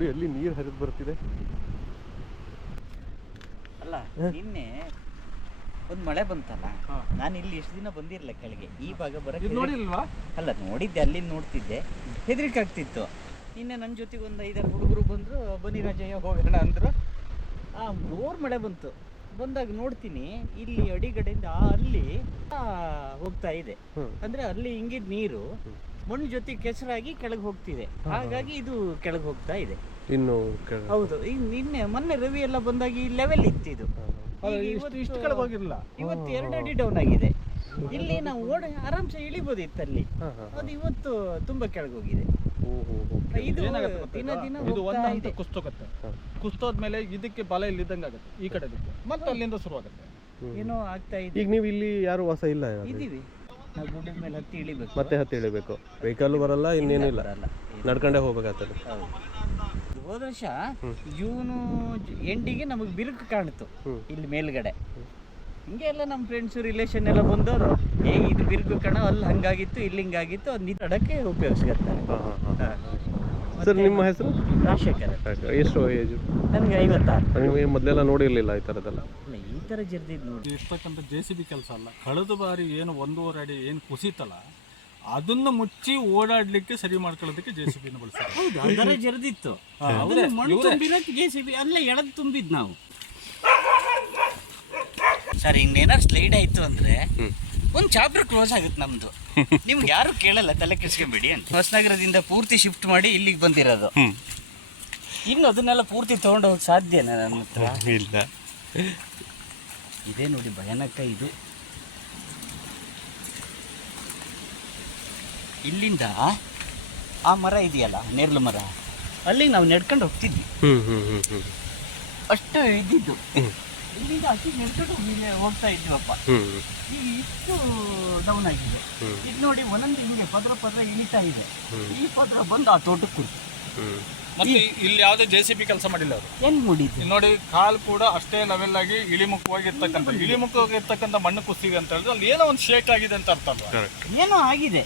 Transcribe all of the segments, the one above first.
ನೋಡಿ ಅಲ್ಲಿ ನೀರು ಹರಿದು ಬರ್ತಿದೆ? ಅಲ್ಲ ನಿನ್ನೆ ಒಂದು ಮಳೆ ಬಂತಲ್ಲ? ನಾನು ಇಲ್ಲಿ ಎಷ್ಟು ದಿನ ಬಂದಿರಲಿಲ್ಲ ಕೆಳಗೆ. ಈ ಭಾಗ ಬರಕ್ಕೆ ನೋಡಿಲ್ವಾ? ಅಲ್ಲ ನೋಡಿದ್ದೆ ಅಲ್ಲಿ ನೋಡ್ತಿದ್ದೆ. ಹೆದರಿಕೆ ಆಗ್ತಿತ್ತು ನಿನ್ನೆ ನನ್ನ ಜೊತೆಗೆ ಒಂದು ಐದಾರು ಹುಡುಗರು ಬಂದರು ಬನ್ನಿ ರಾಜಯ್ಯ ಹೋಗೋಣ ಅಂದರು. ಆ ಜೋರು ಮಳೆ ಬಂತು. ಬಂದಾಗ ನೋಡ್ತೀನಿ ಇಲ್ಲಿ ಅಡಿಗಡೆಯಿಂದ ಆ ಅಲ್ಲಿ ಹೋಗ್ತಾ ಇದೆ. ಅಂದ್ರೆ ಅಲ್ಲಿ ಹಿಂಗಿದ್ ನೀರು ಮಣ್ಣು ಜೊತೆ ಕೆಸರಾಗಿ ಕೆಳಗೆ ಹೋಗ್ತಿದೆ. ಹಾಗಾಗಿ ಇದು ಕೆಳಗೆ ಹೋಗ್ತಾ ಇದೆ. ಇನ್ನು ಹೌದು ಈಗ ನಿನ್ನೆ ಮೊನ್ನೆ ರವಿ ಎಲ್ಲ ಬಂದಾಗ ಈ ಲೆವೆಲ್ ಇತ್ತಿದು. ಈಗ ಇವತ್ತು- ಇಷ್ಟು ಕೆಳಗೆ ಹೋಗಿರಲಿಲ್ಲ. ಇವತ್ತು ಎರಡು ಅಡಿ ಡೌನ್ ಆಗಿದೆ. ಇಲ್ಲಿ ನಾವು ಓಡ ಆರಾಮ್ಸೆ ಇಳಿಬೋದಿತ್ತು ಅಲ್ಲಿ ಹಾ, ಹಾ, ಹಾ. ಅದು ಇವತ್ತು ತುಂಬಾ ಕೆಳಗೆ ಹೋಗಿದೆ ಓ. ಇದು ಏನಾಗುತ್ತೆ ದಿನ? ದಿನ ಇದು ಹೋಗ್ತಾ ಒಂದು ಹಂತ ಇದೆ. ಕುಸ್ತೋಗುತ್ತೆ ಹಾ. ಕುಸ್ತೋದ್ಮೇಲೆ ಇದಕ್ಕೆ ಬಲ ಇಲ್ಲಿದ್ದಂಗೆ ಆಗುತ್ತೆ ಈ ಕಡೆ ಮತ್ತೆ ಅಲ್ಲಿಂದ ಶುರುವಾಗುತ್ತೆ. ಹ್ಮ್. ಏನೋ ಆಗ್ತಾ ಇದೆ. ಈಗ ನೀವು ಇಲ್ಲಿ ಯಾರು ವಾಸ ಇಲ್ಲ? ಇದೀವಿ ನಾವು ಗುಡ್ಡದ ಮೇಲೆ ಹತ್ತಿ ಇಳಿಬೇಕು. ಮತ್ತೆ ಹತ್ತಿ ಇಳಿಬೇಕು. ವೆಹಿಕಲ್ ಬರಲ್ಲ ಇನ್ನೇನು ಇಲ್ಲ ಬರಲ್ಲ. ನಡ್ಕೊಂಡೇ ಹೋಗ್ಬೇಕಾಗ್ತದೆ. ಹೌದು. ಹೋದ ವರ್ಷ ಜೂನು ಎಂಡಿಗೆ ನಮಗೆ ಬಿರುಕು ಕಾಣಿತು ಇಲ್ಲಿ ಮೇಲ್ಗಡೆ. ಹಿಂಗೆ ಎಲ್ಲ ನಮ್ಮ ಫ್ರೆಂಡ್ಸು ರಿಲೇಷನ್ ಎಲ್ಲ ಬಂದವರು ಏ ಇದು ಬಿರುಕು ಕಣ? ಅಲ್ಲಿ ಹಂಗಾಗಿತ್ತು ಇಲ್ಲಿ ಹಿಂಗಾಗಿತ್ತು ಅದು ನಿಂತಡಕ್ಕೆ ಉಪಯೋಗಿಸ್ಕೊತಾರೆ ಸರ್ ನಿಮ್ಮ ಹೆಸರು? ರಾಜಶೇಖರ್. ಎಷ್ಟು ಏಜ್ ನನಗೆ ಐವತ್ತಾರು. ನೀವು ಮೊದಲೆಲ್ಲ ನೋಡಿರಲಿಲ್ಲ ಈ ಥರದ್ದೆಲ್ಲ ಈ ಥರ ಜರ್ದಿದ್ದು ನೋಡಿ. ಇರ್ತಕ್ಕಂಥ ಜೆ ಸಿ ಬಿ ಕೆಲಸ ಅಲ್ಲ. ಕಳೆದ ಬಾರಿ ಏನು ಒಂದೂವರೆ ಅಡಿ ಏನು ಕುಸಿತಲ್ಲ ಅದನ್ನ ಮುಚ್ಚಿ ಓಡಾಡ್ಲಿಕ್ಕೆ ಸರಿ ಮಾಡ್ಕೊಳ್ಳೋದಕ್ಕೆ ಜೆ ಸಿ ಬಿನ ಬಳಸ್ತಾರೆ. ಹೌದು ಅದರ ಜರ್ದಿತ್ತು. ಅದನ್ನ ಮಣ್ಣು ತುಂಬಿರೋಕೆ ಜೆ ಸಿ ಬಿ ಅಲ್ಲೇ ಎಳೆದು ತುಂಬಿದ್ ನಾವು. ಸರ್ ಇನ್ನೇನಾರು ಸ್ಲೈಡ್ ಆಯ್ತು ಅಂದ್ರೆ ಒಂದು ಚಾಪ್ಟರ್ ಕ್ಲೋಸ್ ಆಗುತ್ತೆ ನಮ್ದು. ನಿಮ್ಗೆ ಯಾರು ಕೇಳಲ್ಲ ತಲೆ ಕೆಡಿಸ್ಕೊಂಬೇಡಿ ಅಂತ. ಹೊಸನಗರದಿಂದ ಪೂರ್ತಿ ಶಿಫ್ಟ್ ಮಾಡಿ ಇಲ್ಲಿಗೆ ಬಂದಿರೋದು. ಇನ್ನು ಅದನ್ನೆಲ್ಲ ಪೂರ್ತಿ ತಗೊಂಡು ಹೋಗಕ್ಕೆ ಸಾಧ್ಯನಾ ನನ್ನ ಹತ್ರ? ಇಲ್ಲ. ಇದೇ ನೋಡಿ ಭಯಾನಕ ಇದು. ಇಲ್ಲಿಂದ ಆ ಮರ ಇದೆಯಲ್ಲ ನೆರಳು ಮರ? ಅಲ್ಲಿ ನಾವು ನಡ್ಕೊಂಡು ಹೋಗ್ತಿದ್ವಿ. ಅಷ್ಟು ಇದ್ದಿದ್ದು. ಇಲ್ಲಿಂದ ಅತಿ ನಡ್ಕೊಂಡು ಹೋಗಿ- ಹೋಗ್ತಾ ಇದ್ವಪ್ಪ. ಈಗ ಇಷ್ಟು ಡೌನ್ ಆಗಿದೆ. ಇದು ನೋಡಿ ಒಂದೊಂದು ಹಿಂಗೆ ಪದ್ರ ಪದ್ರ ಇಳಿತಾ ಇದೆ. ಈ ಪದ್ರ ಬಂದು ಆ ತೋಟಕ್ಕೆ ಕುರ್ತು ಮತ್ತೆ ಇಲ್ಲಿ ಯಾವುದೇ ಜೆ ಸಿ ಬಿ ಕೆಲಸ ಮಾಡಿಲ್ಲ ಅವರು. ಏನು ಇಲ್ಲಿ ನೋಡಿ ಕಾಲು ಕೂಡ ಅಷ್ಟೇ ಲೆವೆಲ್ ಆಗಿ ಇಳಿಮುಖವಾಗಿರ್ತಕ್ಕಂಥ ಇಳಿಮುಖವಾಗಿರ್ತಕ್ಕಂಥ ಮಣ್ಣು ಕುಸಿದೆ ಅಂತ ಹೇಳಿದ್ರೆ ಅಲ್ಲಿ ಏನೋ ಒಂದು ಶೇಕ್ ಆಗಿದೆ ಅಂತ ಅರ್ಥ ಅಲ್ವಾ? ಏನೋ ಆಗಿದೆ.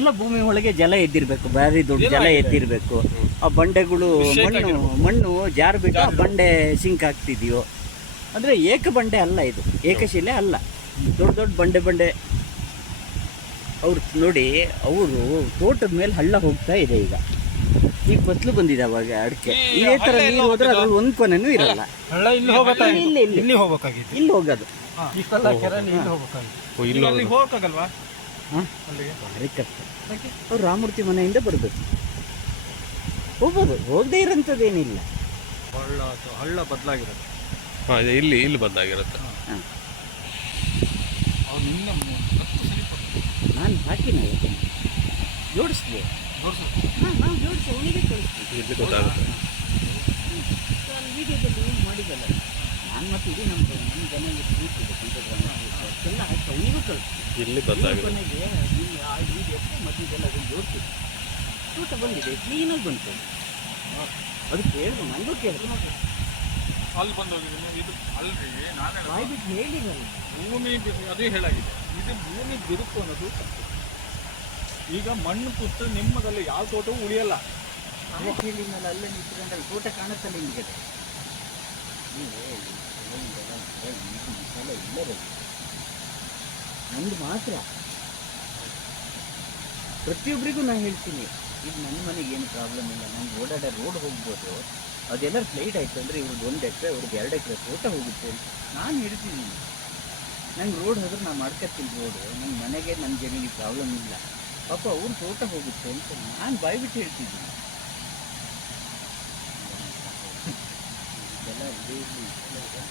ಇಲ್ಲ ಭೂಮಿ ಒಳಗೆ ಜಲ ಎದ್ದಿರ್ಬೇಕು ಭಾರಿ ದೊಡ್ಡ ಜಲ ಎದ್ದಿರ್ಬೇಕು. ಆ ಬಂಡೆಗಳು ಮಣ್ಣು. ಮಣ್ಣು ಜಾರ್ಬಿಟ್ಟು ಆ ಬಂಡೆ ಸಿಂಕ್ ಆಗ್ತಿದೆಯೋ. ಅಂದ್ರೆ ಏಕ ಬಂಡೆ ಅಲ್ಲ ಇದು. ಏಕಶಿಲೆ ಅಲ್ಲ. ದೊಡ್ಡ ದೊಡ್ಡ ಬಂಡೆ ಬಂಡೆ. ಅವ್ರು ನೋಡಿ ಅವರು ತೋಟದ ಮೇಲೆ ಹಳ್ಳ ಹೋಗ್ತಾ ಇದೆ ಈಗ. ಈಗ ಬತ್ಲು ಬಂದಿದೆ ಅವಾಗ ಅಡಿಕೆ. ಈ ಇದೇ ತರ ನೀರು ಎಲ್ಲ ಹೋದ್ರೆ ಅದ್ರಲ್ಲಿ ಒಂದ್ ಕೊನೆನೂ ಇರಲ್ಲ. ಹಳ್ಳ ಇಲ್ಲಿ ಇಲ್ಲಿ ಇಲ್ಲಿ ಇಲ್ಲಿ. ಇಲ್ಲಿ ಹೋಗ್ಬೇಕಾಗಿತ್ತು. ಇಲ್ಲಿ ಹೋಗೋದು. ಇಷ್ಟೆಲ್ಲ ಕೆರೆ ಇಲ್ಲಿ ಹೋಗ್ಬೇಕಾಗಿತ್ತು. ಓ ಇಲ್ಲಿ ಅಲ್ಲಿ ಹೋಗಕ್ಕಾಗಲ್ವಾ? ಅಲ್ಲಿಗೆ? ಭಾರಿ ಕಷ್ಟ. ಅವ್ರು ರಾಮೂರ್ತಿ ಮನೆಯಿಂದ ಬರ್ಬೇಕು. ಹೋಗ್ಬೋದು ಹೋಗದೇ ಇರೋಂಥದ್ದೇನಿಲ್ಲ. ಹಳ್ಳ ಹಳ್ಳ ಬದಲಾಗಿರುತ್ತೆ. ಹಾಂ ಇದೆ ಇಲ್ಲಿ ಇಲ್ಲಿ ಬದಲಾಗಿರುತ್ತೆ. ಹಾಂ. ಅವ್ರು ನಿನ್ನೆ ಹತ್ತು ಸರಿ ನಾನು ಹಾಕಿನ ಜೋಡಿಸ್ದೆ ಇಲ್ಲಿ ಗೊತ್ತಾಗುತ್ತೆ ನಾನು ವೀಡಿಯೋದಲ್ಲಿ ಯೂಸ್ ಮಾಡಿದ್ದಲ್ಲ ನಾನು ಮತ್ತೆ ಇಡೀ ನಮ್ಮ ನಮ್ಮ ಜನ ಕೂತಿದ್ದೆ ಪಂಚಗ್ರಾಮ ಎಲ್ಲ ಅವನಿಗೂ ಕಳಿಸ್ತೀವಿ ಇಲ್ಲಿ ಬಂದಾಗಿದೆ ಕೊನೆಗೆ ಇಲ್ಲಿ ಆ ವೀಡಿಯೋಕ್ಕೆ ಮಧ್ಯದೆಲ್ಲ ಅದನ್ನು ಜೋಡಿಸಿ ತೂಟ ಬಂದಿದೆ ಕ್ಲೀನಾಗಿ ಬಂತು ಅದು ಕೇಳಿದ್ರು ನನಗೂ ಕೇಳಿದ್ರು ಅಲ್ಲಿ ಬಂದು ಹೋಗಿದ್ದೀನಿ ಇದು ಅಲ್ರಿ ನಾನು ಹೇಳೋದು, ಬಾಯ್ಬಿಟ್ಟು ಭೂಮಿ ಅದೇ ಹೇಳಾಗಿದೆ. ಇದು ಭೂಮಿ ಬಿರುಕು ಅನ್ನೋದು ತಪ್ಪು. ಈಗ ಮಣ್ಣು ಕುತ್ತು ನಿಮ್ಮದಲ್ಲಿ ಯಾವ ತೋಟವೂ ಉಳಿಯಲ್ಲ. ಮೇಲೆ ಅಲ್ಲೇ ನಿಂತ್ಕೊಂಡಲ್ಲಿ ತೋಟ ಕಾಣುತ್ತಲ್ಲ ಹಿಂದ್ಗಡೆ ನಂದು ಮಾತ್ರ. ಪ್ರತಿಯೊಬ್ಬರಿಗೂ ನಾನು ಹೇಳ್ತೀನಿ ಈಗ ನನ್ನ ಮನೆಗೆ ಏನು ಪ್ರಾಬ್ಲಮ್ ಇಲ್ಲ ನಂಗೆ ಓಡಾಡೋ ರೋಡ್ ಹೋಗ್ಬೋದು. ಅದೆಲ್ಲ ಫ್ಲೈಟ್ ಆಯಿತು ಅಂದರೆ ಇವ್ರಿಗೆ ಒಂದು ಎಕರೆ ಅವ್ರಿಗೆ ಎರಡು ಎಕರೆ ತೋಟ ಹೋಗುತ್ತೆ. ನಾನು ಹೇಳ್ತೀನಿ ನಂಗೆ ರೋಡ್ ಹೋದ್ರೆ ನಾನು ಮಾಡ್ಕೊತೀನಿ ರೋಡು ನನ್ನ ಮನೆಗೆ ನನ್ನ ಜಮೀನಿಗೆ ಪ್ರಾಬ್ಲಮ್ ಇಲ್ಲ. ಪಾಪ ಅವ್ರ ತೋಟ ಹೋಗುತ್ತೆ ಅಂತ ನಾನು ಬಾಯ್ಬಿಟ್ಟು ಹೇಳ್ತಿದ್ದೀನಿ. ಇದೆಲ್ಲ ಇದೆ.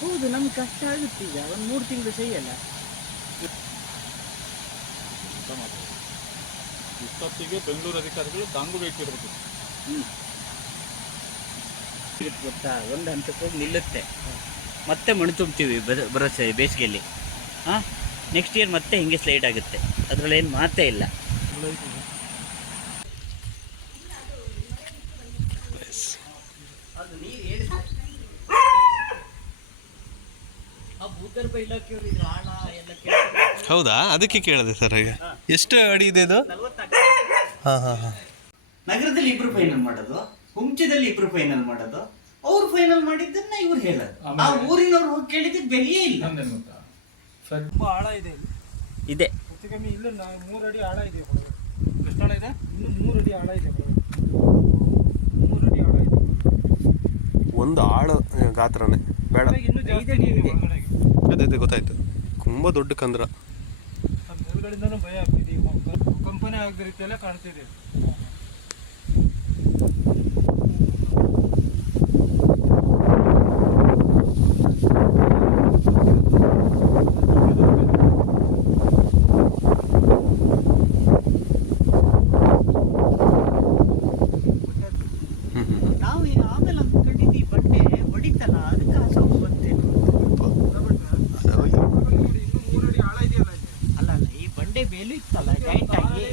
ಹೌದು ನಮ್ಗೆ ಕಷ್ಟ ಆಗುತ್ತೆ ಈಗ. ಒಂದು ಮೂರು ತಿಂಗಳು ಸಹಿಯಲ್ಲ ಇಷ್ಟೊತ್ತಿಗೆ ಬೆಂಗಳೂರು ಅಧಿಕಾರಿಗಳು ದಾಂಗು ಬೇಕಿರ್ಬೇಕು ಗೊತ್ತಾ? ಒಂದು ಹಂತಕ್ಕೆ ಹೋಗಿ ನಿಲ್ಲುತ್ತೆ. ಮತ್ತೆ ಮಣ್ಣು ತುಂಬ್ತೀವಿ ಬರ- ಬರೋ ಸ ಬೇಸಿಗೆಯಲ್ಲಿ. ಹಾಂ? ನೆಕ್ಸ್ಟ್ ಇಯರ್ ಮತ್ತೆ ಹಿಂಗೆ ಸ್ಲೈಡ್ ಆಗುತ್ತೆ. ಅದರಲ್ಲಿ ಏನು ಮಾತೇ ಇಲ್ಲ. ಹೌದಾ? ಅದಕ್ಕೆ ಕೇಳಿದೆ ಸರ್ ಈಗ ಎಷ್ಟು ಅಡಿ ಇದೆ ಇದು? ನಲ್ವತ್ತಾಗ್ತದೆ ಹಾಂ ಹಾಂ ಹಾಂ. ನಗರದಲ್ಲಿ ಇಬ್ರು ಫೈನಲ್ ಮಾಡೋದು ಹುಂಚದಲ್ಲಿ ಇಬ್ರು ಫೈನಲ್ ಮಾಡೋದು. ಅವ್ರು ಫೈನಲ್ ಮಾಡಿದ್ದನ್ನ ಇವ್ರು ಹೇಳೋದು. ಆ ಊರಿನವ್ರು ಹೋಗಿ ಕೇಳಿದ್ದಕ್ಕೆ ಬೆಲೆಯೇ ಇಲ್ಲ. ತುಂಬ ಆಳ ಇದೆ ಇದೆ. ಹೆಚ್ಚು ಕಮ್ಮಿ ಇಲ್ಲ ನಾ- ಮೂರು ಅಡಿ ಆಳ ಇದೆ. ಎಷ್ಟು ಆಳ ಇದೆ? ಇನ್ನು ಮೂರು ಅಡಿ ಆಳ ಇದೆ. ಮೂರು ಅಡಿ ಆಳ ಇದೆ ಒಂದು ಆಳ ಗಾತ್ರನೇ. ಬೇಡ. ಇನ್ನೂ ಜಾಸ್ತಿ ಅದೇ ಅದೇ ಗೊತ್ತಾಯ್ತು. ತುಂಬ ದೊಡ್ಡ ಕಂದ್ರ. ಮೇಲ್ಗಡೆಯಿಂದನೂ ಭಯ ಆಗ್ತಿದೆ. ಈಗ ಕಂಪನಿ ಆಗದ ರೀತಿಯಲ್ಲೇ ಕಾಣ್ತಿದೆ ಹ್ಞೂ ಹ್ಞೂ ನಾವು ಈಗ ಆಮೇಲೆ ಅಂದ್ಕೊಂಡಿದ್ದು ಈ ಬಂಡೆ ಹೊಡಿತಲ್ಲ ಅದಕ್ಕೆ ಆ ಸೌಂಡ್ ಬಂತೇನು ನೋಡಿ ಇನ್ನೂ ಮೂರು ಅಡಿ ಆಳ ಇದೆಯಲ್ಲ ಇಲ್ಲಿ ಅಲ್ಲ ಅಲ್ಲ ಈ ಬಂಡೆ ಬೇಲು ಇತ್ತಲ್ಲ ಜಾಯಿಂಟ್ ಆಗಿ